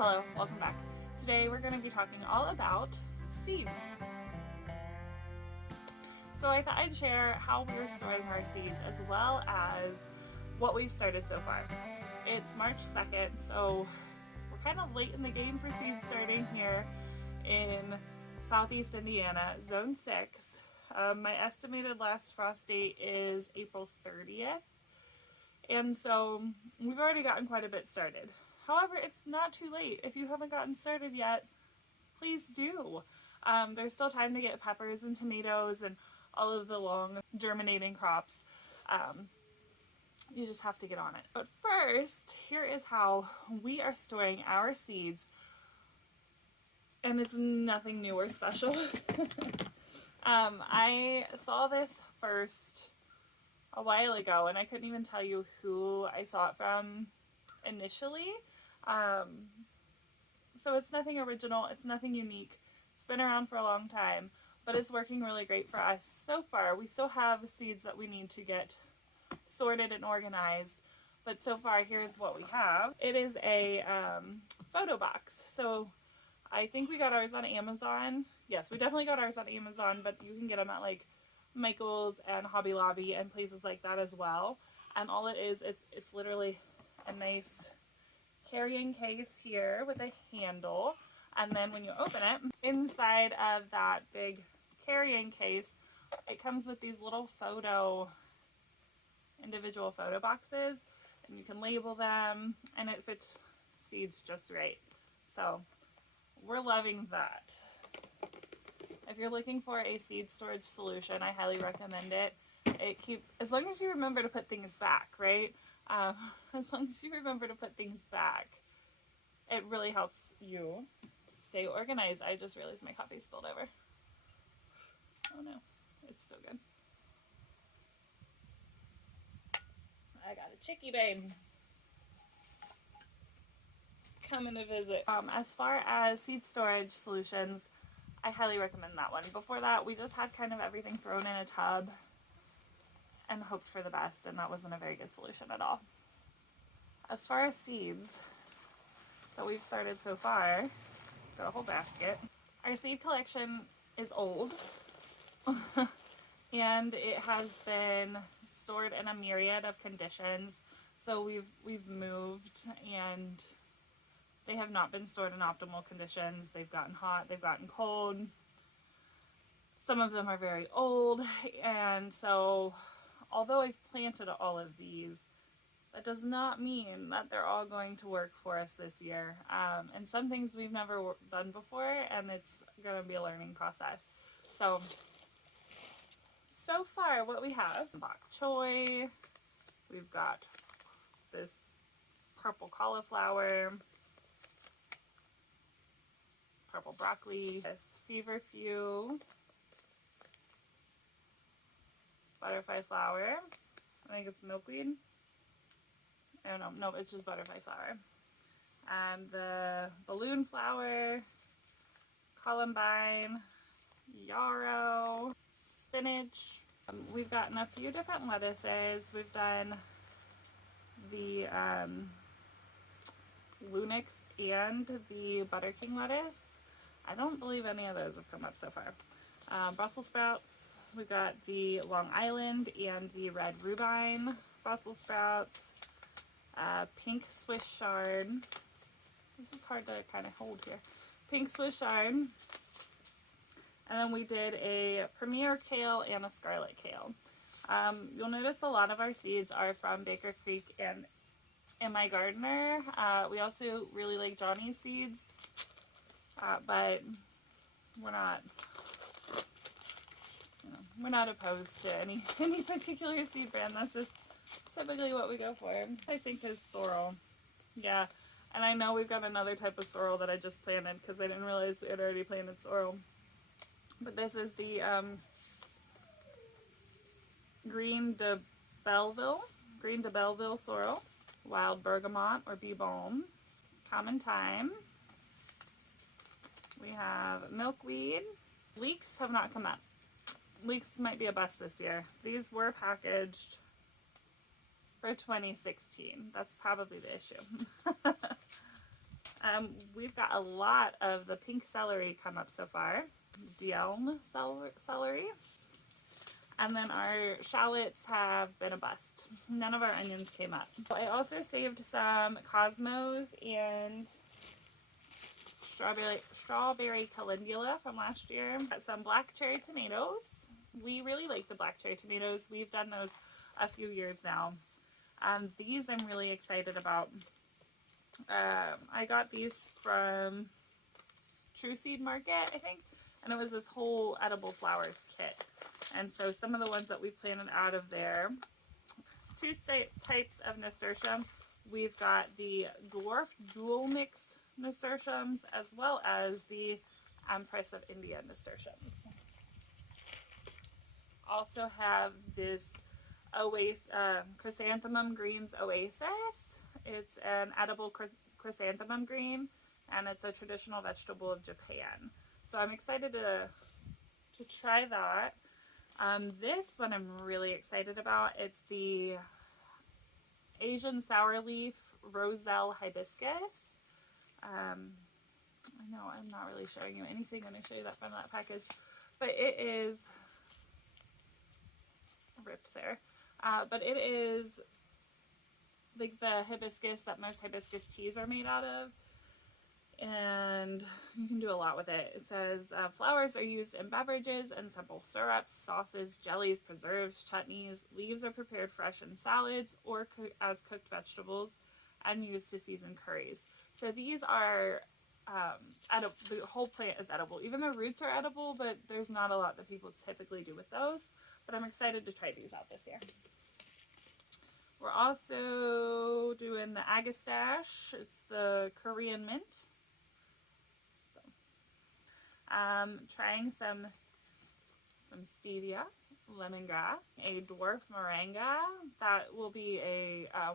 Hello, welcome back. Today we're going to be talking all about seeds. So I thought I'd share how we're storing our seeds as well as what we've started so far. It's March 2nd, so we're kind of late in the game for seed starting here in Southeast Indiana, Zone 6. My estimated last frost date is April 30th, and so we've already gotten quite a bit started. However, it's not too late. If you haven't gotten started yet, please do. There's still time to get peppers and tomatoes and all of the long germinating crops. You just have to get on it. But first, here is how we are storing our seeds, and it's nothing new or special. I saw this first a while ago, and I couldn't even tell you who I saw it from initially. So it's nothing original, it's nothing unique. It's been around for a long time, but it's working really great for us so far. We still have seeds that we need to get sorted and organized, but so far here's what we have. It is a photo box. So I think we got ours on Amazon. Yes, we definitely got ours on Amazon, but you can get them at like Michael's and Hobby Lobby and places like that as well. And all it is, it's literally a nice carrying case here with a handle, and then when you open it, inside of that big carrying case, it comes with these little individual photo boxes, and you can label them, and it fits seeds just right. So we're loving that. If you're looking for a seed storage solution, I highly recommend it. As long as you remember to put things back, right? As long as you remember to put things back, it really helps you stay organized. I just realized my coffee spilled over. Oh no, it's still good. I got a chickie babe coming to visit. As far as seed storage solutions, I highly recommend that one. Before that, we just had kind of everything thrown in a tub and hoped for the best, and that wasn't a very good solution at all. As far as seeds that we've started so far, got a whole basket. Our seed collection is old and it has been stored in a myriad of conditions. So we've moved, and they have not been stored in optimal conditions. They've gotten hot, they've gotten cold. Some of them are very old, and so although I've planted all of these, that does not mean that they're all going to work for us this year. And some things we've never done before, and it's going to be a learning process. So far what we have, bok choy, we've got this purple cauliflower, purple broccoli, this feverfew, butterfly flower, I think it's milkweed. I don't know. No, it's just butterfly flower. And the balloon flower, columbine, yarrow, spinach. We've gotten a few different lettuces. We've done the Lunix and the Butter King lettuce. I don't believe any of those have come up so far. Brussels sprouts. We've got the Long Island and the red rhubarb Brussels sprouts. Pink Swiss chard. This is hard to kind of hold here. Pink Swiss chard. And then we did a Premier kale and a scarlet kale. You'll notice a lot of our seeds are from Baker Creek and My Gardener. We also really like Johnny's seeds, but we're not opposed to any particular seed brand. That's just typically what we go for. I think is sorrel. Yeah, and I know we've got another type of sorrel that I just planted because I didn't realize we had already planted sorrel. But this is the Green de Belleville sorrel, wild bergamot or bee balm, common thyme. We have milkweed. Leeks have not come up. Leeks might be a bust this year. These were packaged for 2016. That's probably the issue. We've got a lot of the pink celery come up so far. Dielm celery. And then our shallots have been a bust. None of our onions came up. I also saved some cosmos and strawberry calendula from last year. Got some black cherry tomatoes. We really like the black cherry tomatoes. We've done those a few years now. These I'm really excited about. I got these from True Seed Market, I think, and it was this whole edible flowers kit. And so some of the ones that we planted out of there, two types of nasturtium. We've got the dwarf jewel mix nasturtiums as well as the Empress of India nasturtiums. Also have this chrysanthemum greens oasis. It's an edible chrysanthemum green, and it's a traditional vegetable of Japan. So I'm excited to try that. This one I'm really excited about. It's the Asian sour leaf roselle hibiscus. I know I'm not really showing you anything when I show you that from that package, but it is ripped there. But it is like the hibiscus that most hibiscus teas are made out of, and you can do a lot with it. It says flowers are used in beverages and simple syrups, sauces, jellies, preserves, chutneys. Leaves are prepared fresh in salads or as cooked vegetables and used to season curries. So these are edible. The whole plant is edible. Even the roots are edible, but there's not a lot that people typically do with those. But I'm excited to try these out this year. We're also doing the agastache. It's the Korean mint. So, trying some stevia, lemongrass, a dwarf moringa. That will be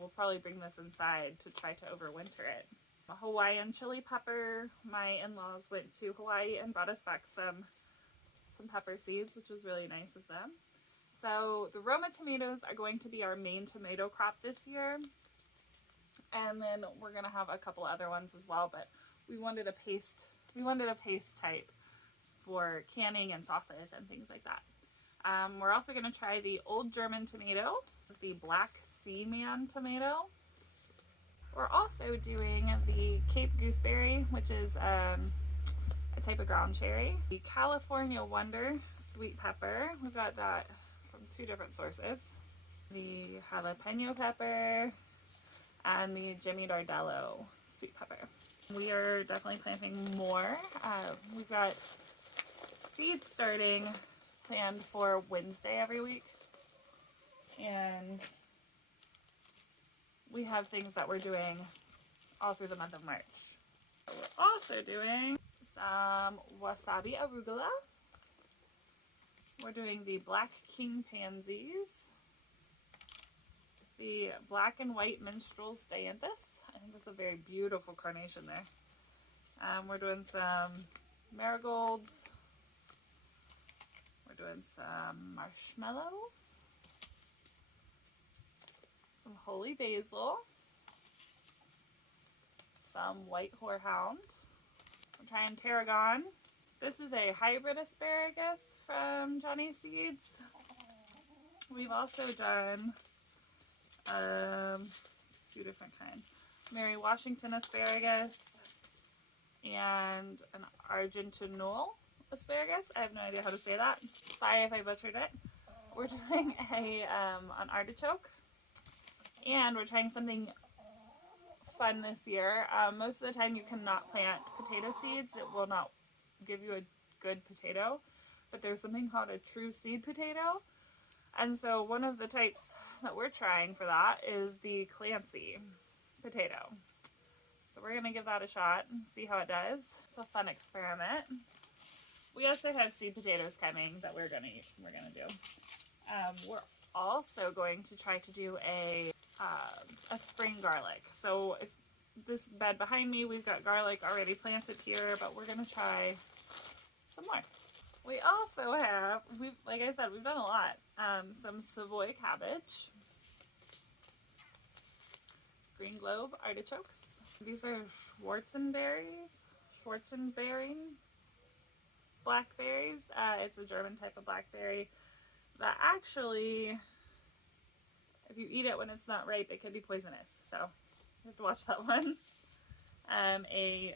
we'll probably bring this inside to try to overwinter it. A Hawaiian chili pepper. My in-laws went to Hawaii and brought us back some pepper seeds, which was really nice of them. So the Roma tomatoes are going to be our main tomato crop this year. And then we're going to have a couple other ones as well, but we wanted a paste type for canning and sauces and things like that. We're also going to try the old German tomato, the black seaman tomato. We're also doing the Cape gooseberry, which is a type of ground cherry. The California Wonder sweet pepper. We've got that from two different sources. The jalapeno pepper and the Jimmy Dardello sweet pepper. We are definitely planting more. We've got seeds starting planned for Wednesday every week. And we have things that we're doing all through the month of March. We're also doing some wasabi arugula. We're doing the black king pansies, the black and white minstrel's dianthus. I think that's a very beautiful carnation there. We're doing some marigolds. We're doing some marshmallow, some holy basil, some white horehound. We're trying tarragon. This is a hybrid asparagus from Johnny Seeds. We've also done a few different kinds. Mary Washington asparagus and an Argentinois asparagus. I have no idea how to say that. Sorry if I butchered it. We're doing an artichoke, and we're trying something fun this year. Most of the time you cannot plant potato seeds. It will not give you a good potato, but there's something called a true seed potato, and so one of the types that we're trying for that is the Clancy potato. So we're gonna give that a shot and see how it does. It's a fun experiment. We also have seed potatoes coming that we're gonna do. We're also going to try to do a spring garlic. So if this bed behind me, we've got garlic already planted here, but we're gonna try some more. We also have, like I said, we've done a lot. Some Savoy cabbage, green globe artichokes, These are Schwarzenberry blackberries. It's a German type of blackberry that actually, if you eat it when it's not ripe, it can be poisonous. So you have to watch that one. A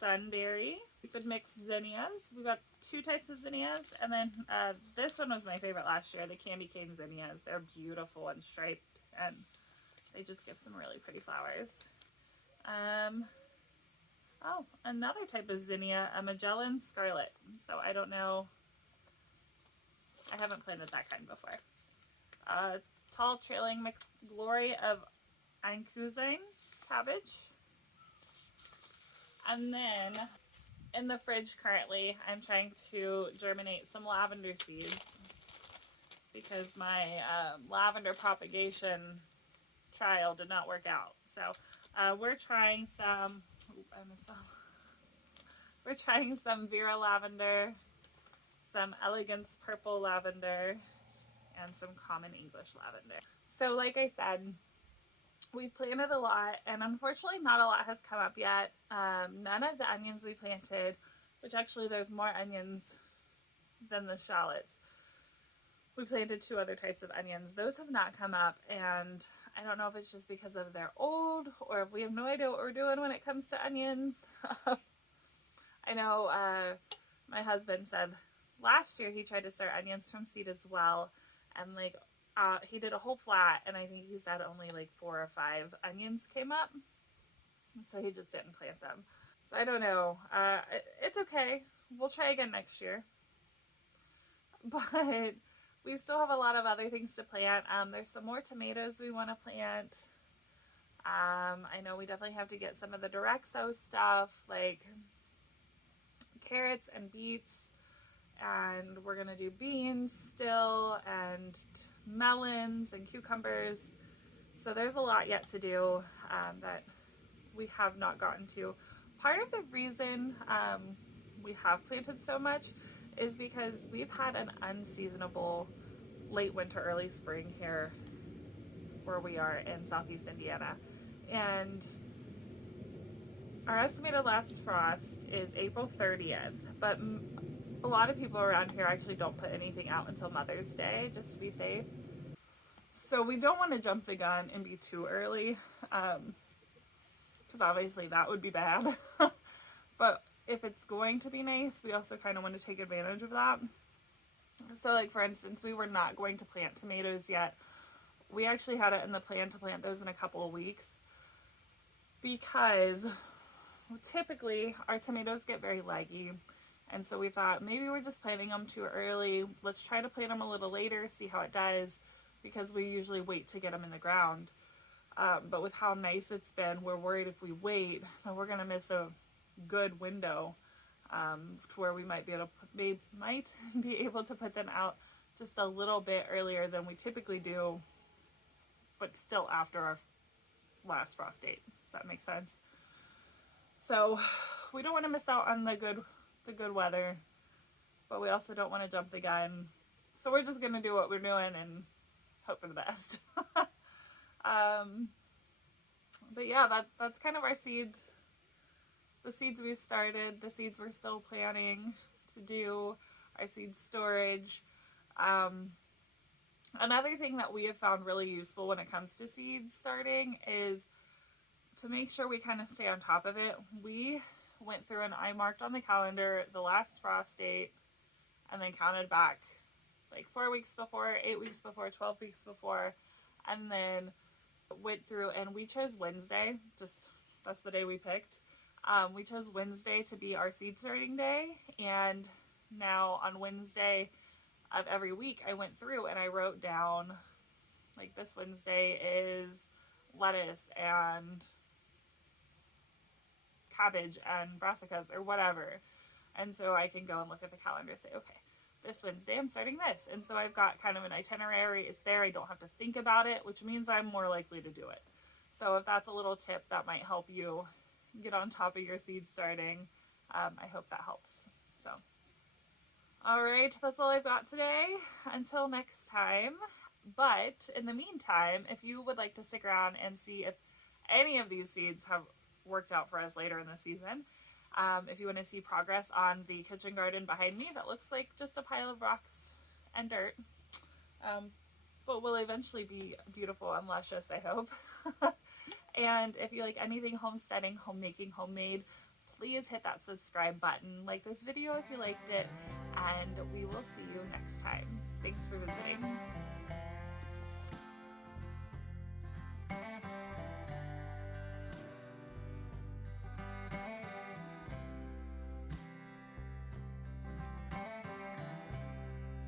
sunberry. We could mix zinnias. We've got two types of zinnias, and then this one was my favorite last year, the candy cane zinnias. They're beautiful and striped, and they just give some really pretty flowers. Oh, another type of zinnia, a Magellan Scarlet. So I don't know, I haven't planted that kind before. Tall trailing mixed glory of Ankuzang cabbage. And then in the fridge currently, I'm trying to germinate some lavender seeds because my lavender propagation trial did not work out. So we're trying some, we're trying some Vera lavender, some Elegance purple lavender, and some common English lavender. So like I said, we've planted a lot, and unfortunately not a lot has come up yet. None of the onions we planted, which actually there's more onions than the shallots. We planted two other types of onions. Those have not come up, and I don't know if it's just because of they're old or if we have no idea what we're doing when it comes to onions. I know my husband said last year he tried to start onions from seed as well, and like he did a whole flat, and I think he said only like 4 or 5 onions came up, so he just didn't plant them. So I don't know. It's okay. We'll try again next year. But we still have a lot of other things to plant. There's some more tomatoes we want to plant. I know we definitely have to get some of the direct sow stuff like carrots and beets, and we're going to do beans still, and melons and cucumbers. So there's a lot yet to do that we have not gotten to. Part of the reason we have planted so much is because we've had an unseasonable late winter, early spring here where we are in southeast Indiana. And our estimated last frost is April 30th, but a lot of people around here actually don't put anything out until Mother's Day, just to be safe. So we don't want to jump the gun and be too early, because obviously that would be bad. But if it's going to be nice, we also kind of want to take advantage of that. So like for instance, we were not going to plant tomatoes yet. We actually had it in the plan to plant those in a couple of weeks because typically our tomatoes get very leggy. And so we thought maybe we're just planting them too early. Let's try to plant them a little later, see how it does, because we usually wait to get them in the ground. But with how nice it's been, we're worried if we wait, then we're going to miss a good window to where we might be able to put them out just a little bit earlier than we typically do, but still after our last frost date. Does that make sense? So we don't want to miss out on the good weather, but we also don't want to jump the gun. So we're just going to do what we're doing and hope for the best. But yeah, that's kind of our seeds. The seeds we've started, the seeds we're still planning to do, our seed storage. Another thing that we have found really useful when it comes to seed starting is to make sure we kind of stay on top of it. We went through and I marked on the calendar the last frost date and then counted back like 4 weeks before, 8 weeks before, 12 weeks before, and then went through and we chose Wednesday. Just that's the day we picked. We chose Wednesday to be our seed starting day, and now on Wednesday of every week I went through and I wrote down like this Wednesday is lettuce and cabbage and brassicas or whatever, and so I can go and look at the calendar and say, okay, this Wednesday I'm starting this, and so I've got kind of an itinerary. It's there. I don't have to think about it, which means I'm more likely to do it. So if that's a little tip that might help you get on top of your seed starting, I hope that helps. So alright, that's all I've got today. Until next time. But in the meantime, if you would like to stick around and see if any of these seeds have worked out for us later in the season. If you want to see progress on the kitchen garden behind me, that looks like just a pile of rocks and dirt, but will eventually be beautiful and luscious, I hope. And if you like anything homesteading, homemaking, homemade, please hit that subscribe button. Like this video if you liked it, and we will see you next time. Thanks for visiting.